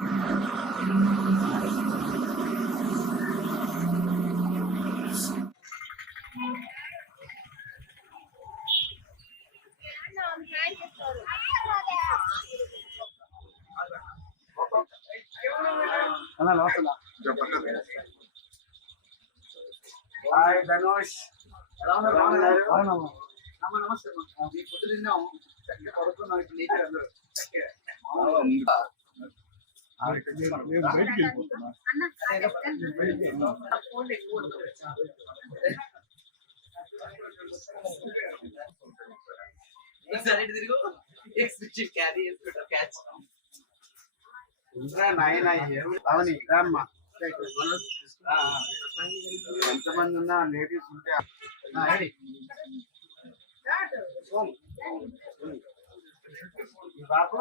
Hi Dhanush, నమస్తే. మీ food తిన్నాము, చక్కగా పడుకున్నాం. ఇప్పుడు లేచారు అందరూ. ఎంతమంది ఉన్నా లేడీస్ ఉంటే బాబు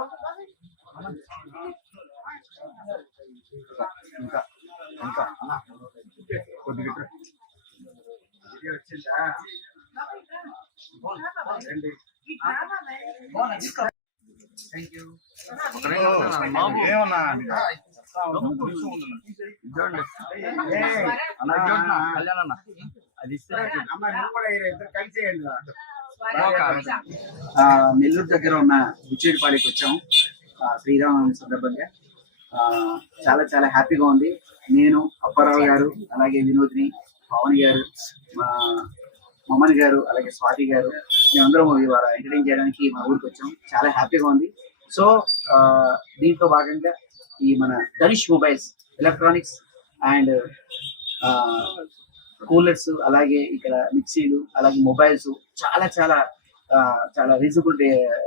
ఇంకా ఇంకా కొద్దిగా వచ్చిందా? Thank you. నెల్లూరు దగ్గర ఉన్న బుచ్చేడిపాలెకి వచ్చాము శ్రీరామనవమి సందర్భంగా. చాలా చాలా హ్యాపీగా ఉంది. నేను, అప్పారావు గారు, అలాగే వినోద్ని, పవన్ గారు, మమన్ గారు, అలాగే స్వాతి గారు, మేమందరం ఇవాళ ఎంటర్టైన్ చేయడానికి మా ఊరికి వచ్చాం. చాలా హ్యాపీగా ఉంది. సో దీంట్లో భాగంగా ఈ మన Dhanush mobiles electronics and coolers, అలాగే ఇక్కడ మిక్సీలు, అలాగే మొబైల్స్ చాలా చాలా చాలా రీజనబుల్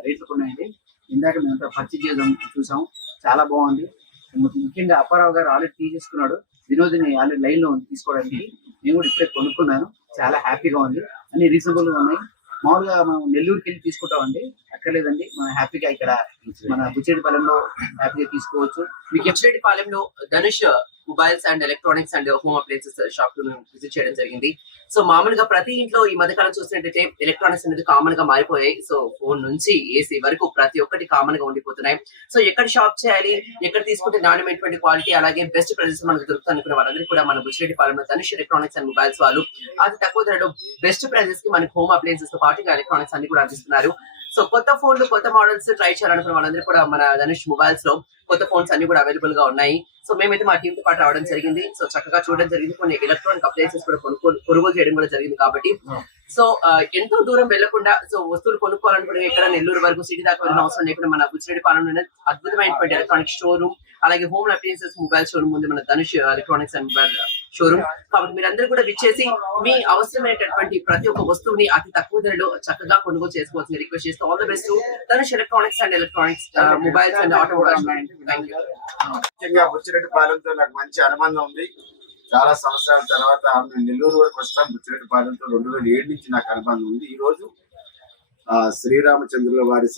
రేట్లు ఉన్నాయండి. ఇందాక మేమంతా పర్చేజ్ చేద్దాం చూసాం, చాలా బాగుంది. ముఖ్యంగా అప్పారావు గారు ఆల్రెడీ తీసేసుకున్నాడు, వినోద్ని ఆల్రెడీ లైన్ లో ఉంది తీసుకోవడానికి. నేను కూడా ఇప్పుడే కొనుక్కున్నాను, చాలా హ్యాపీగా ఉంది. అన్ని రీజనబుల్ గా ఉన్నాయి. మామూలుగా మనం నెల్లూరుకి వెళ్ళి తీసుకుంటామండి, అక్కర్లేదండి. మనం హ్యాపీగా ఇక్కడ మన బుచ్చేడిపాలెంలో హ్యాపీగా తీసుకోవచ్చు. మీకు బుచ్చేడిపాలెంలో Dhanush mobiles and electronics and home appliances shop visit చేయడం జరిగింది. సో మామూలుగా ప్రతి ఇంట్లో ఈ మధ్యకాలం చూసినట్టయితే ఎలక్ట్రానిక్స్ అనేది కామన్ గా మారిపోయాయి. సో ఫోన్ నుంచి ఏసీ వరకు ప్రతి ఒక్కటి కామన్ గా ఉండిపోతున్నాయి. సో ఎక్కడ షాప్ చేయాలి, ఎక్కడ తీసుకుంటే నాణ్యమైనటువంటి క్వాలిటీ అలాగే బెస్ట్ ప్రైజెస్ మనకు దొరుకుతుంది అనుకునే వాళ్ళందరికీ కూడా మన బుచ్చిరెడ్డిపాలెంలో ధనుష్ ఎలక్ట్రానిక్స్ అండ్ మొబైల్స్ వాళ్ళు అతి తక్కువ ధరలో బెస్ట్ ప్రైజెస్ కి మనకి హోమ్ అప్లయన్సెస్ తో పాటుగా ఎలక్ట్రానిక్స్ అన్ని కూడా అందిస్తున్నారు. సో కొత్త ఫోన్లు, కొత్త మోడల్స్ ట్రై చేయాలనుకున్న వాళ్ళందరూ కూడా మన ధనుష్ మొబైల్స్ లో కొత్త ఫోన్స్ అన్ని కూడా అవైలబుల్ గా ఉన్నాయి. సో మేమైతే మా టీమ్ తో పాటు రావడం జరిగింది. సో చక్కగా చూడడం జరిగింది. కొన్ని ఎలక్ట్రానిక్ అప్లయన్సెస్ కూడా కొనుగోలు చేయడం కూడా జరిగింది. కాబట్టి సో ఎంతో దూరం వెళ్లకుండా సో వస్తువులు కొనుక్కోవాలనుకుంటే ఇక్కడ నెల్లూరు వరకు సిటీ దాకా వెళ్ళిన అవసరం లేకుండా మన బుచ్చిరెడ్డిపాలెంలో అద్భుతమైనటువంటి ఎలక్ట్రానిక్ షోరూమ్, అలాగే హోమ్ అప్లయన్సెస్ మొబైల్ షోరూమ్ ఉంది మన Dhanush electronics and mobile showroom. కాబట్టి మీరందరూ కూడా విచ్చేసి మీ అవసరమైనటువంటి ప్రతి ఒక్క వస్తువుని అతి తక్కువ ధరలో చక్కగా కొనుగోలు చేసుకోవాల్సిన రిక్వెస్ట్ చేస్తూ all the best Dhanush electronics and electronics mobiles and automobiles. ముఖ్యంగా బుచ్చిరెడ్డిపాలెంతో నాకు మంచి అనుబంధం ఉంది. చాలా సంవత్సరాల తర్వాత మేము నెల్లూరు వరకు వస్తాం. బుచ్చిరెడ్డిపాలెంతో 2007 నుంచి నాకు అనుబంధం ఉంది. ఈ రోజు శ్రీరామచంద్రుల వారి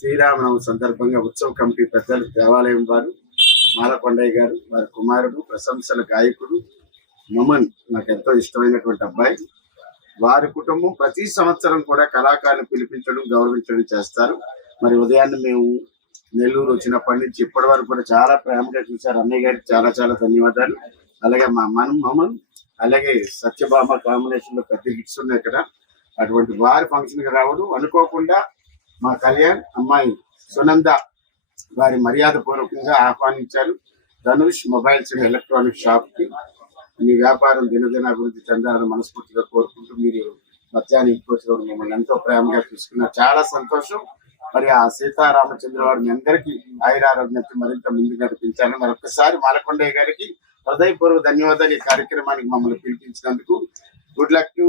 శ్రీరామనవమి సందర్భంగా ఉత్సవ కమిటీ పెద్దలు, దేవాలయం వారు, మాలకొండయ్య గారు, వారి కుమారుడు, ప్రశంసల గాయకుడు మమన్, నాకు ఎంతో ఇష్టమైనటువంటి అబ్బాయి, వారి కుటుంబం ప్రతి సంవత్సరం కూడా కళాకారులను పిలిపించడం, గౌరవించడం చేస్తారు. మరి ఉదయాన్నే మేము నెల్లూరు వచ్చినప్పటి నుంచి ఇప్పటి వరకు కూడా చాలా ప్రేమగా చూశారు. అన్నయ్య గారికి చాలా చాలా ధన్యవాదాలు. అలాగే మా మమన్, అలాగే సత్యభామ కాంబినేషన్ లో పెద్ద హిట్స్ ఉన్నాయి ఇక్కడ. అటువంటి వారి ఫంక్షన్ కి రావడం, అనుకోకుండా మా కళ్యాణ్ అమ్మాయి సునంద వారి మర్యాద పూర్వకంగా ఆహ్వానించారు. Dhanush mobiles and electronic shop కి మీ వ్యాపారం దినదినాభివృద్ధి చెందాలని మనస్ఫూర్తిగా కోరుకుంటూ మీరు మధ్యాహ్నం ఇంటికి వచ్చిన మిమ్మల్ని ఎంతో ప్రేమగా చూసుకున్నారు. చాలా సంతోషం. మరి ఆ సీతారామచంద్ర వారిని అందరికీ ఆయురారోగ్యంతో మరింత ముందుకు నడిపించాలని మరొకసారి మాలకొండయ్య గారికి హృదయపూర్వక ధన్యవాదాలు. ఈ కార్యక్రమానికి మమ్మల్ని పిలిపించినందుకు. Good luck to